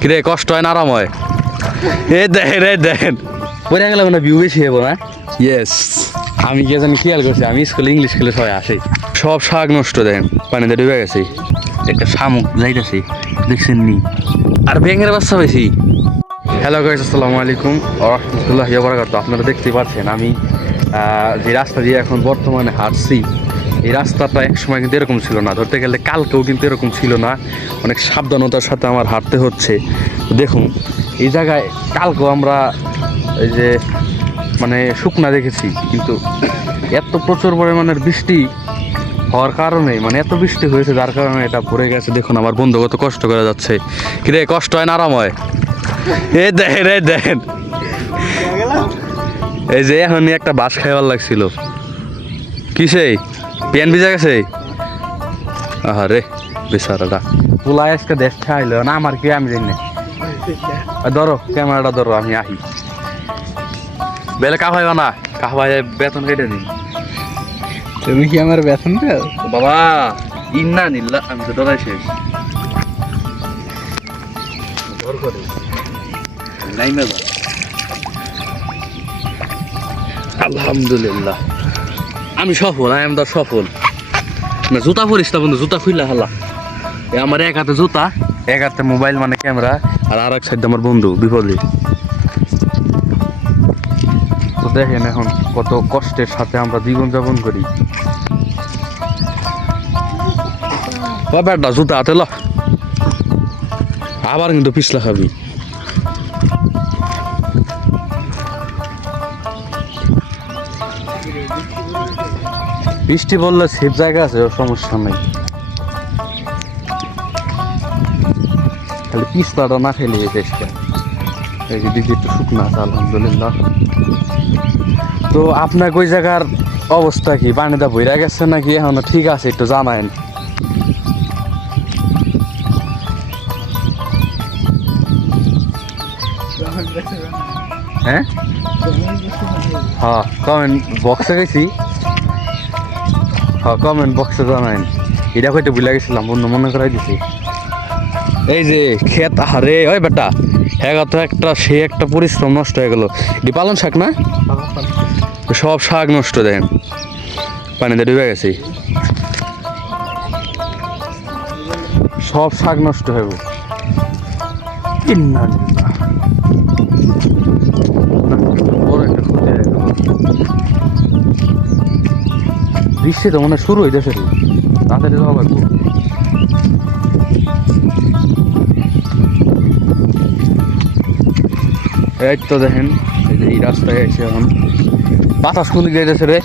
কিরে কষ্ট হয় না আরাম হয়? দেখেন পড়ে গেলে মানে ভিউ বেশি হবো না। ইয়েস, আমি কে জানি খেয়াল করছি, আমি স্কুলে ইংলিশ স্কুলে সবাই আসি, সব শাক নষ্ট দেখেন পানিতে ডুবে গেছে। একটা শামুক যাইতেছি দেখছেন নি, আর ব্যাঙের বাচ্চা বেশি। হ্যালো গাইস, আসসালামু আলাইকুম ওয়া রাহমাতুল্লাহি ওয়া বারাকাতুহু। আপনারা দেখতেই পাচ্ছেন আমি যে রাস্তা দিয়ে এখন বর্তমানে হাঁটছি, এই রাস্তাটা এক সময় কিন্তু এরকম ছিল না, ধরতে গেলে কালকেও কিন্তু এরকম ছিল না। অনেক সাবধানতার সাথে আমার হাঁটতে হচ্ছে। দেখুন এই জায়গায় কালকেও আমরা এই যে মানে শুকনা দেখেছি, কিন্তু এত প্রচুর পরিমাণের বৃষ্টি হওয়ার কারণে মানে এত বৃষ্টি হয়েছে যার কারণে এটা ভরে গেছে। দেখুন আমার বন্ধু কত কষ্ট করে যাচ্ছে। কিরে কষ্ট হয় না আরাম হয়? দেখেন এই যে এখনই একটা বাস খাইবার লাগছিল, কি সেই প্যান ভিজা গেছে। আরে বেচারাটা পোলায় আজকে দেশ খাইলো না, আমার কি আমি জানি না। ধরো ক্যামেরাটা ধরো, আমি আহি বেলে কাহাইবা না, কাহাই বেতন কেটে দিন। তুমি কি আমার বেতন দাও বাবা? ইন্না নিল্লা, আমি তো ডরাই শেষ। আলহামদুলিল্লাহ আমি সফল, আই এম দা সফল। না জুতা পরিস না বন্ধু, জুতা খুললা হালা। আমার এক হাতে জুতা, এক হাতে মোবাইল মানে ক্যামেরা, আর এক সাইড আমার বন্ধু বিপদে। তো দেখেন এখন কত কষ্টের সাথে আমরা জীবনযাপন করি। ব্যাপারটা জুতা হাতে ল, আবার কিন্তু পিছলা খাবি। বৃষ্টি বললে সেফ জায়গা আছে, সমস্যা নেই, খালি পিছলাটা না খেলে চেষ্টা। এই যে দিদি একটু শুকনা আছে আলহামদুলিল্লাহ। তো আপনার ওই জায়গার অবস্থা কি? পানিটা বইরা গেছে নাকি এখনো ঠিক আছে? একটু জানায়েন। হ্যাঁ হ্যাঁ, কমেন্ট বক্সে গেছি, হ্যাঁ কমেন্ট বক্সে জানায়েন। এটা হয়তো ভুলে গেছিলাম, বন্ধু মনে করাই দিছি। এই যে ক্ষেত, আরে ওই বেটা হ্যাঁ তো একটা সে একটা পরিশ্রম নষ্ট হয়ে গেল। এটি পালন শাক না, সব শাক নষ্ট দেখেন পানিতে ডুবে গেছে, সব শাক নষ্ট হয়ে গেল। বৃষ্টি তো মনে শুরু হইতেছে, তাড়াতাড়ি যাওয়া লাগবো। এই তো দেখেন এই যে এই রাস্তায় এসে এখন বাতাস কোন দিকে যাইতেছে রে।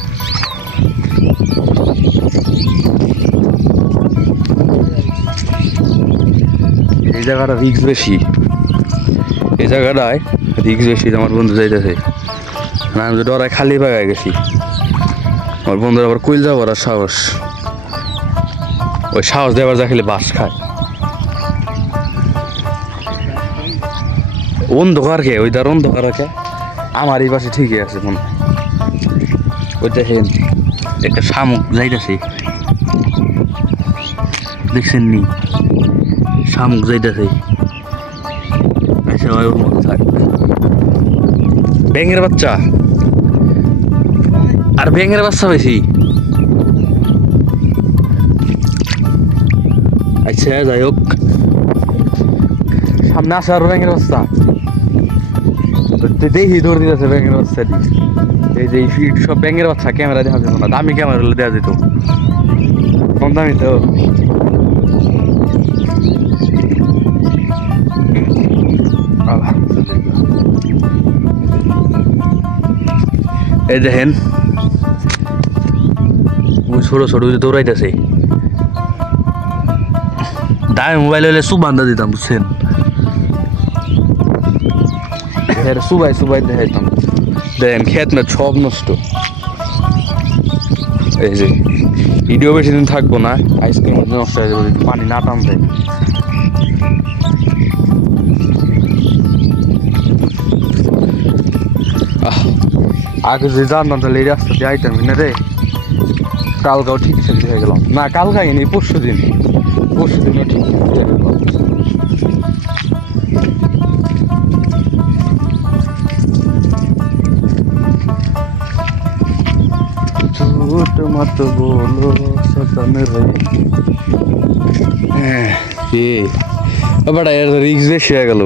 এই জায়গাটা রিক্স বেশি, এই জায়গাটায় রিক্স বেশি। আমার বন্ধু যাইতেছে না, আমি তো ডরায় খালি বাগায় গেছি। আমার বন্ধুরা আবার কইল যাবো আর সাহস, ওই সাহস দেওয়ার যা খেলে বাস খায়। অন্ধকার কে ওই দার অন্ধকার আছে, আমার এই পাশে ঠিকই আছে মনে। ওই দেখেন একটা শামুক যাইতেছে দেখছেন নি, শামুক যাইতেছে। আচ্ছা ওই ওর মতো থাক, ব্যাঙের বাচ্চা, আর ব্যাঙের বাচ্চা বেশি। আচ্ছা যাই হোক, সামনে আসে আরো ব্যাঙের বাচ্চা, দেখি দৌড় দিতেছে ব্যাঙের বাচ্চাটি। এই যে সব ব্যাঙের বাচ্চা ক্যামেরা দেখা যেত না, দামি ক্যামেরা হলে দেওয়া যেত, কম দামি তো। এই দেখেন ছোট ছোট দৌড়াইতেছে, দামি মোবাইল হলে সুবান্ধা দিতাম বুঝছেন, সুবাই সুবাই দেখাইতাম। দেখেন ক্ষেত না সব নষ্ট। এই যে ভিডিও বেশি দিন থাকবো না, আইসক্রিম নষ্ট হয়ে যাবে যদি পানি না টান দেয়। আগে যদি জানতাম তাহলে এই রাস্তা দিয়ে আইতাম না রে। কালকাও ঠিক হয়ে গেলাম না, কাল খাইনি, পরশু দিনও ঠিক হয়ে গেলাম। मत बोलो सतन रहे কি বাবা এর রিক্স বেশি হয়ে গেল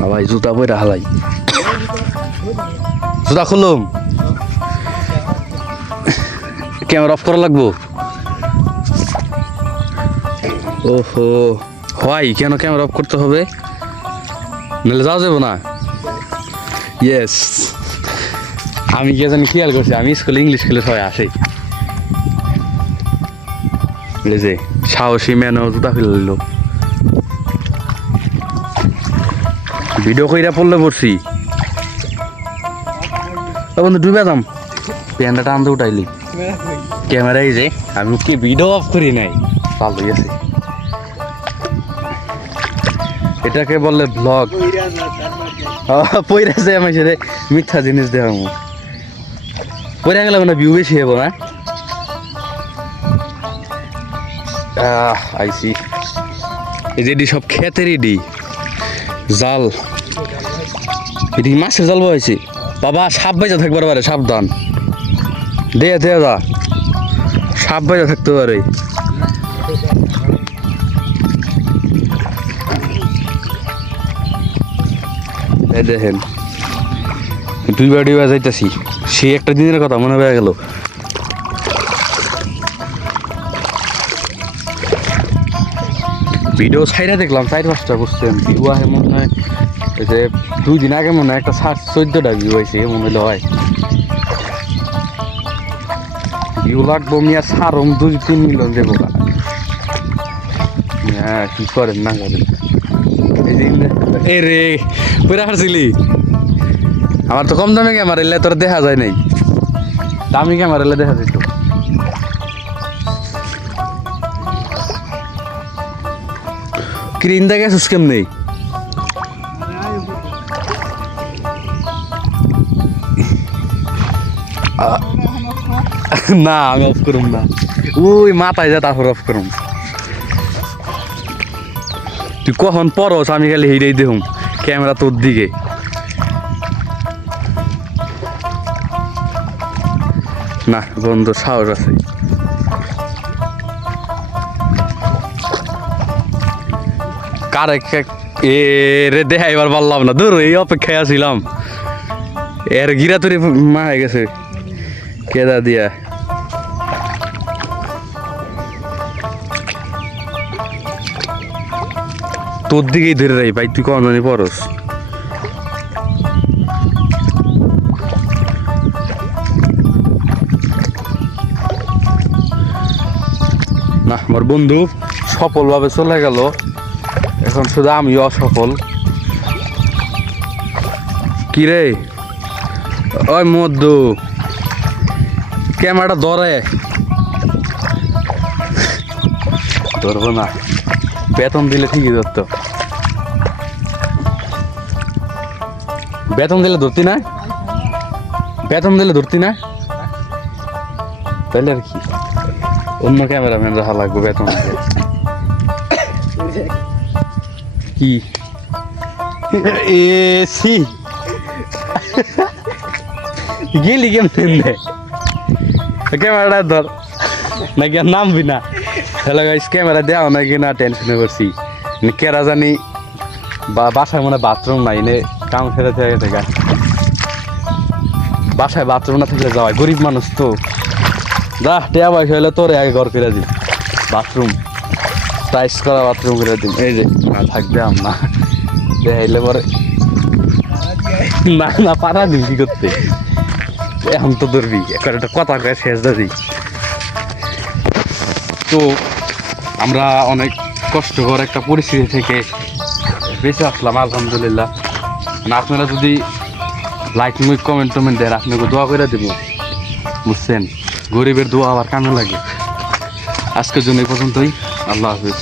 বাবা জুতা পরে হালাই জুতা খুলুম ক্যামেরা অফ করা লাগবো ওহো হয় কেন ক্যামেরা অফ করতে হবে নাহলে যাওয়া যাবো না ইয়েস আমি কে জানি খেয়াল করছি আমি স্কুলে ইংলিশ স্কুলে সবাই আসে যে সাহসী মেনও জুতা ফেলে দিল ভিডিও কইরা পড়লে পড়ছি বন্ধু ডুবে যাম প্যান্টটা টানতে উঠাইলি ক্যামেরাই যে আমি কি ভিডিও অফ করি নাই চালু আছে এটাকে বললে ব্লগ পয়রা যায় আমি সেটা মিথ্যা জিনিস দেখাবো পয়রা গেলে মানে ভিউ বেশি হবো না আইসি এই যে সব ক্ষেতেরই জাল এটি মাছের জাল বয়েছে বাবা সাপ বাইজা থাকবার পারে সাবধান দে দে দা সাপ বাইজা থাকতে পারে এই দেখেন দুইবার যাইতেছি সেই একটা দিনের কথা মনে হয়ে গেল ভিডিও ছাইরা দেখলাম 4-5টা বুঝতেন ভিউ আহে মনে হয় এই যে 2 দিন আগে মনে হয় একটা 14টা ভিউ হয়েছে মনে হলো হয় ভিউ লাগবো মিয়া সারম 2-3 মিলিয়ন দেবো হ্যাঁ কি করেন না করেন এ রে পুরা হারছিলি আমার তো কম দামে ক্যামেরা এলে তোর দেখা যায় নাই দামি ক্যামেরা এলে দেখা যেত ক্রিন্দা গেছিস কেমনি না আমি অফ করুম না ওই মাথায় যা তারপর অফ করুম তুই কখন পরস আমি খালি হেঁটেই দেখুম ক্যামেরা তোর দিকে না বন্ধু সাহস আছে কার এ রে দেখা এবার পারলাম না ধরো এই অপেক্ষায় আছিলাম এর গিরা তরি মা হয়ে গেছে কেদা দিয়া তোর দিকেই ধরে রাই ভাই তুই কখন জানি পরস না আমার বন্ধু সফলভাবে চলে গেল এখন শুধু আমি অসফল কি রে ওই মধ্যু ক্যামেরাটা ধরে ধরবো না বেতন দিলে ঠিকই ধরতো বেতন দিলে ধরতি না বেতন দিলে ধরতি না তাহলে আর কি অন্য ক্যামেরাম্যান রাখা লাগবে বেতন কি এসি গেলি কেমন ক্যামেরাটা ধর নাকি আর নামবি না হ্যালো গাইস ক্যামেরা দেওয়া নাকি না টেনশনে করছি কেরা জানি বাসায় মনে বাথরুম নাই নে কাম ফেরে থেকে বাসায় বাথরুম না থাকলে যাওয়ায় গরিব মানুষ তো যা টেয়া বয়স হইলে তোরে আগে ঘর করে দিন বাথরুম টাইস করা বাথরুম করে দিন এই যে না থাকবে না দেখাইলে পরে না না পারা দিন কি করতে এখন তো ধরবি একটা কথা কয়ে শেষ দাদি তো আমরা অনেক কষ্টকর একটা পরিস্থিতি থেকে বেঁচে আসলাম আলহামদুলিল্লাহ আপনারা যদি লাইক মুই কমেন্ট টমেন্ট দেন আপনাকে দোয়া করে দেবো বুঝছেন গরিবের দোয়া আবার কামে লাগে আজকের জন্য এই পর্যন্তই আল্লাহ হাফিজ